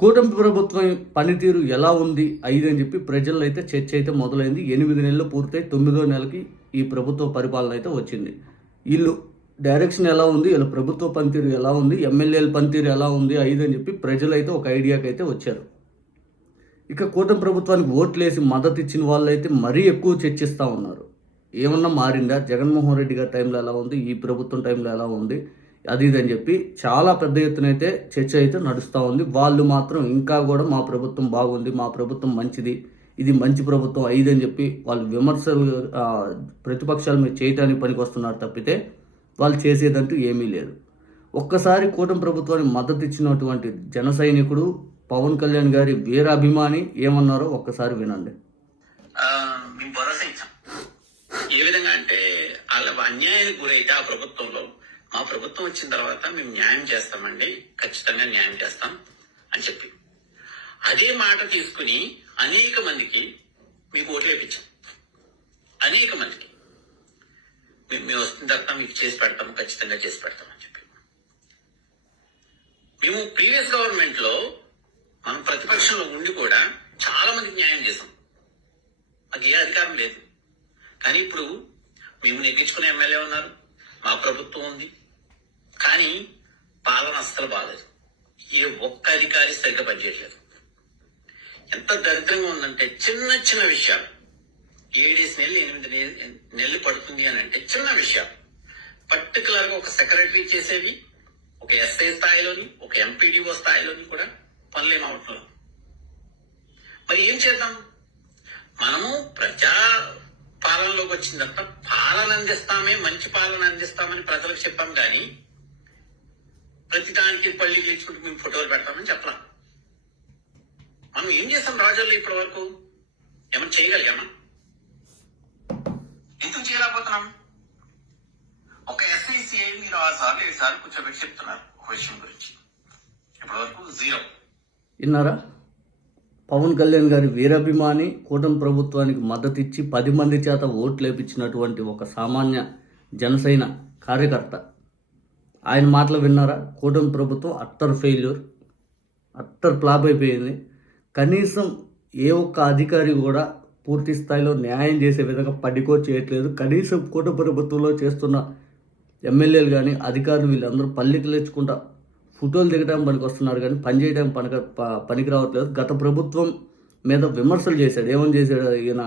కూటమి ప్రభుత్వం పనితీరు ఎలా ఉంది? ఐదు అని చెప్పి ప్రజల్లో అయితే చర్చ అయితే మొదలైంది. ఎనిమిది నెలలు పూర్తయి తొమ్మిదో నెలకి ఈ ప్రభుత్వ పరిపాలన అయితే వచ్చింది. వీళ్ళు డైరెక్షన్ ఎలా ఉంది? వీళ్ళ ప్రభుత్వ పనితీరు ఎలా ఉంది? ఎమ్మెల్యేల పనితీరు ఎలా ఉంది? ఐదు అని చెప్పి ప్రజలు అయితే ఒక ఐడియాకి అయితే వచ్చారు. ఇక కూటమి ప్రభుత్వానికి ఓట్లేసి మద్దతు ఇచ్చిన వాళ్ళు అయితే మరీ ఎక్కువ చర్చిస్తూ ఉన్నారు. ఏమన్నా మారిందా? జగన్మోహన్ రెడ్డి గారి టైంలో ఎలా ఉంది? ఈ ప్రభుత్వం టైంలో ఎలా ఉంది? అది ఇది అని చెప్పి చాలా పెద్ద ఎత్తున అయితే చర్చ అయితే నడుస్తూ ఉంది. వాళ్ళు మాత్రం ఇంకా కూడా మా ప్రభుత్వం బాగుంది మా ప్రభుత్వం మంచిది ఇది మంచి ప్రభుత్వం ఐదు అని చెప్పి వాళ్ళు విమర్శలు ప్రతిపక్షాలు ప్రతిపక్షాల మీద చేయటానికి పనికి వస్తున్నారు తప్పితే వాళ్ళు చేసేదంటూ ఏమీ లేదు. ఒక్కసారి కూటమి ప్రభుత్వానికి మద్దతు ఇచ్చినటువంటి జన సైనికుడు పవన్ కళ్యాణ్ గారి వీరాభిమాని ఏమన్నారో ఒక్కసారి వినండి. ఏ విధంగా అంటే వాళ్ళ అన్యాయానికి గురైతే ఆ ప్రభుత్వంలో మా ప్రభుత్వం వచ్చిన తర్వాత మేము న్యాయం చేస్తామండి ఖచ్చితంగా న్యాయం చేస్తాం అని చెప్పి. అదే మాట తీసుకుని అనేక మందికి మీకు ఓట్లు వేయించాం అనేక మందికి. మేము వస్తున్న తర్వాత మీకు చేసి పెడతాం ఖచ్చితంగా చేసి పెడతాం అని చెప్పి. మేము ప్రీవియస్ గవర్నమెంట్లో మనం ప్రతిపక్షంలో ఉండి కూడా చాలా మందికి న్యాయం చేసాం మాకు ఏ అధికారం లేదు. కానీ ఇప్పుడు మేము నెగ్గించుకునే ఎమ్మెల్యే ఉన్నారు. మా ప్రభుత్వం ఉంది. కానీ పాలన అస్సలు బాగాలేదు ఏ ఒక్క అధికారి సరిగ్గా పనిచేయట్లేదు. ఎంత దరిద్రంగా ఉందంటే చిన్న చిన్న విషయాలు. ఏడేసి నెలలు ఎనిమిది నె- నెలలు పడుతుంది అని అంటే చిన్న విషయాలు. పర్టికులర్గా ఒక సెక్రటరీ చేసేవి ఒక ఎస్ఐ స్థాయిలోని ఒక ఎంపీడీఓ స్థాయిలోని కూడా పనులేమవట్లేదు మరి ఏం చేద్దాం? మనము ప్రజా పాలనలోకి వచ్చిందంతా పాలన అందిస్తామే మంచి పాలన అందిస్తామని ప్రజలకు చెప్పాం కానీ ప్రతి దానికి పల్లి గెలుచుకుంటూ మేము ఫోటోలు పెడతామని చెప్పలేం. మనం ఏం చేస్తాం రాజుల్లో ఇప్పటి వరకు? ఏమైనా చేయగలిగామా? ఎందుకు చేయలేకపోతున్నాం? ఒక ఎస్ఐసిఐ మీరు ఆరు సార్లు ఏడు సార్లు కూర్చోబెట్టి చెప్తున్నారు విషయం గురించి. ఇప్పటి వరకు జీరో. విన్నారా? పవన్ కళ్యాణ్ గారి వీరాభిమాని కూటమి ప్రభుత్వానికి మద్దతు ఇచ్చి పది మంది చేత ఓట్లేపించినటువంటి ఒక సామాన్య జనసేన కార్యకర్త. ఆయన మాటలు విన్నారా? కూటమి ప్రభుత్వం అట్టర్ ఫెయిల్యూర్ అట్టర్ ఫ్లాప్ అయిపోయింది. కనీసం ఏ ఒక్క అధికారి కూడా పూర్తి స్థాయిలో న్యాయం చేసే విధంగా పడికో చేయట్లేదు. కనీసం కూటమి ప్రభుత్వంలో చేస్తున్న ఎమ్మెల్యేలు కానీ అధికారులు వీళ్ళందరూ పల్లికి లేచుకుంటా ఫోటోలు దిగడానికి పనికి వస్తున్నారు కానీ పని చేయడానికి పనికి పనికి రావట్లేదు గత ప్రభుత్వం మీద విమర్శలు చేశాడు. ఏమని చేశాడు ఈయన?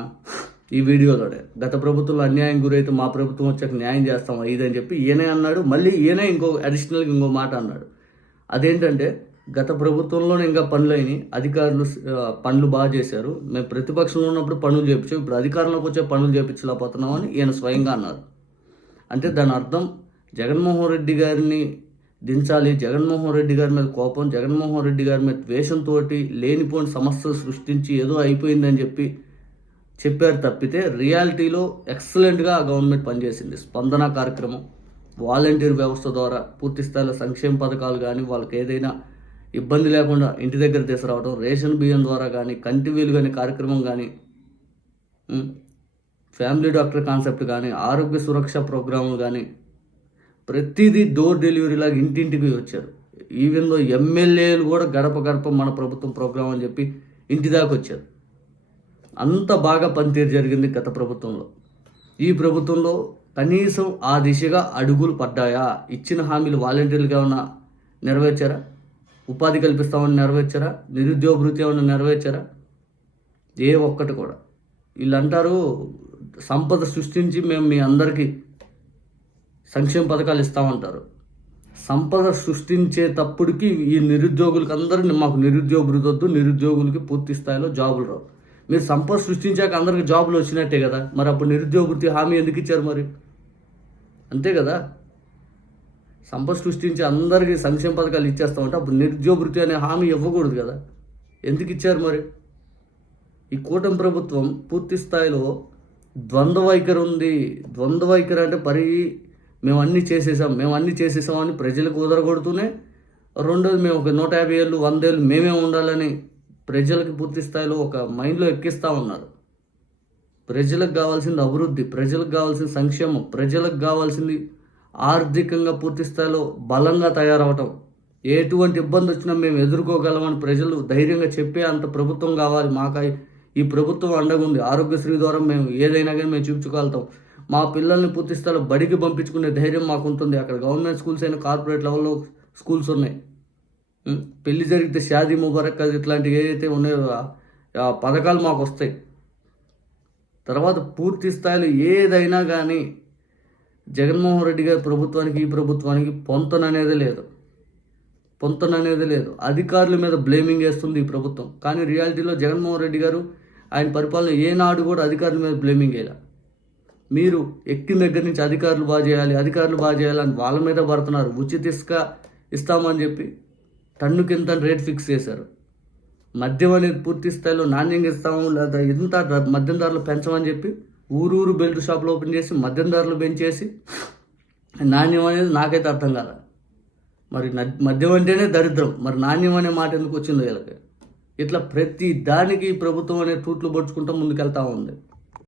ఈ వీడియోలోనే. గత ప్రభుత్వంలో అన్యాయం గురైతే మా ప్రభుత్వం వచ్చాక న్యాయం చేస్తాం ఇదని అని చెప్పి ఈయనే అన్నాడు. మళ్ళీ ఈయనే ఇంకో అడిషనల్గా ఇంకో మాట అన్నాడు. అదేంటంటే గత ప్రభుత్వంలోనే ఇంకా పనులు అయినాయి. అధికారులు పనులు బాగా చేశారు. మేము ప్రతిపక్షంలో ఉన్నప్పుడు పనులు చేయించాం ఇప్పుడు అధికారంలోకి వచ్చే పనులు చేయించలేకపోతున్నామని ఈయన స్వయంగా అన్నారు. అంటే దాని అర్థం జగన్మోహన్ రెడ్డి గారిని దించాలి. జగన్మోహన్ రెడ్డి గారి మీద కోపం జగన్మోహన్ రెడ్డి గారి మీద ద్వేషంతో లేనిపోని సమస్యలు సృష్టించి ఏదో అయిపోయిందని చెప్పి చెప్పారు తప్పితే రియాలిటీలో ఎక్సలెంట్గా ఆ గవర్నమెంట్ పనిచేసింది. స్పందన కార్యక్రమం వాలంటీర్ వ్యవస్థ ద్వారా పూర్తి స్థాయిలో సంక్షేమ పథకాలు కానీ వాళ్ళకి ఏదైనా ఇబ్బంది లేకుండా ఇంటి దగ్గర తీసుకురావడం రేషన్ బియ్యం ద్వారా కానీ కంటి వీలు కానీ కార్యక్రమం కానీ ఫ్యామిలీ డాక్టర్ కాన్సెప్ట్ కానీ ఆరోగ్య సురక్ష ప్రోగ్రాములు కానీ ప్రతిదీ డోర్ డెలివరీ లాగా ఇంటింటికి వచ్చారు. ఈవెన్ దో ఎమ్మెల్యేలు కూడా గడప గడప మన ప్రభుత్వం ప్రోగ్రాం అని చెప్పి ఇంటి దాకా వచ్చారు. అంత బాగా పనితీరు జరిగింది గత ప్రభుత్వంలో. ఈ ప్రభుత్వంలో కనీసం ఆ దిశగా అడుగులు పడ్డాయా? ఇచ్చిన హామీలు వాలంటీర్లుగా ఉన్న నెరవేర్చారా? ఉపాధి కల్పిస్తామని నెరవేర్చారా? నిరుద్యోగ భృతి ఏమన్నా నెరవేర్చారా? ఏ ఒక్కటి కూడా. వీళ్ళు అంటారు సంపద సృష్టించి మేము మీ అందరికీ సంక్షేమ పథకాలు ఇస్తామంటారు సంపద సృష్టించేటప్పటికి ఈ నిరుద్యోగులకి అందరినీ మాకు నిరుద్యోగ భృతి నిరుద్యోగులకి పూర్తి స్థాయిలో జాబులు రావు. మీరు సంపద సృష్టించాక అందరికి జాబులు వచ్చినట్టే కదా? మరి అప్పుడు నిరుద్యోగ వృత్తి హామీ ఎందుకు ఇచ్చారు మరి? అంతే కదా? సంపద సృష్టించి అందరికీ సంక్షేమ పథకాలు ఇచ్చేస్తామంటే అప్పుడు నిరుద్యోగ వృత్తి అనే హామీ ఇవ్వకూడదు కదా? ఎందుకు ఇచ్చారు మరి? ఈ కూటమి ప్రభుత్వం పూర్తి స్థాయిలో ద్వంద్వ వైఖరి ఉంది. ద్వంద్వ వైఖరి అంటే పరి మేము అన్నీ చేసేసాం. మేము అన్నీ చేసేసామని ప్రజలకు ఉదరగొడుతూనే రెండోది మేము ఒక నూట యాభై ఏళ్ళు వంద ఏళ్ళు మేమే ఉండాలని ప్రజలకు పూర్తి స్థాయిలో ఒక మైండ్లో ఎక్కిస్తూ ఉన్నారు. ప్రజలకు కావాల్సింది అభివృద్ధి ప్రజలకు కావాల్సిన సంక్షేమం ప్రజలకు కావాల్సింది ఆర్థికంగా పూర్తి స్థాయిలో బలంగా తయారవటం. ఎటువంటి ఇబ్బంది వచ్చినా మేము ఎదుర్కోగలమని ప్రజలు ధైర్యంగా చెప్పే అంత ప్రభుత్వం కావాలి. మాకు ఈ ప్రభుత్వం అండగా ఉంది ఆరోగ్యశ్రీ ద్వారా మేము ఏదైనా కానీ మేము చూపించుకోగలుగుతాం. మా పిల్లల్ని పూర్తి స్థాయిలో బడికి పంపించుకునే ధైర్యం మాకు ఉంటుంది అక్కడ గవర్నమెంట్ స్కూల్స్ అయినా కార్పొరేట్ లెవెల్లో స్కూల్స్ ఉన్నాయి. పెళ్ళి జరిగితే షాదీ ముబారక్ అది ఇట్లాంటివి ఏదైతే ఉన్నాయో ఆ- ఆ పథకాలు మాకు వస్తాయి తర్వాత పూర్తి స్థాయిలో ఏదైనా కానీ జగన్మోహన్ రెడ్డి గారి ప్రభుత్వానికి ఈ ప్రభుత్వానికి పొంతన అనేది లేదు. పొంతన అనేది లేదు. అధికారుల మీద బ్లేమింగ్ వేస్తుంది ఈ ప్రభుత్వం. కానీ రియాలిటీలో జగన్మోహన్ రెడ్డి గారు ఆయన పరిపాలన ఏనాడు కూడా అధికారుల మీద బ్లేమింగ్ వేయాలి. మీరు ఎక్కిన దగ్గర నుంచి అధికారులు బాగా చేయాలి అధికారులు బాగా చేయాలని వాళ్ళ మీద పడుతున్నారు. ఉచిత ఇసుక ఇస్తామని చెప్పి టన్ను కింద రేట్ ఫిక్స్ చేశారు. మద్యం అనేది పూర్తి స్థాయిలో నాణ్యంగా ఇస్తాము లేదా ఇంత మద్యం ధరలు పెంచమని చెప్పి ఊరూరు బెల్ట్ షాపులు ఓపెన్ చేసి మద్యం ధరలు పెంచేసి నాణ్యం అనేది నాకైతే అర్థం కాదు మరి మద్యం అంటేనే దరిద్రం. మరి నాణ్యం అనే మాట ఎందుకు వచ్చిందో వీళ్ళకి? ఇట్లా ప్రతి దానికి ప్రభుత్వం అనే తూట్లు పడుచుకుంటూ ముందుకెళ్తా ఉంది.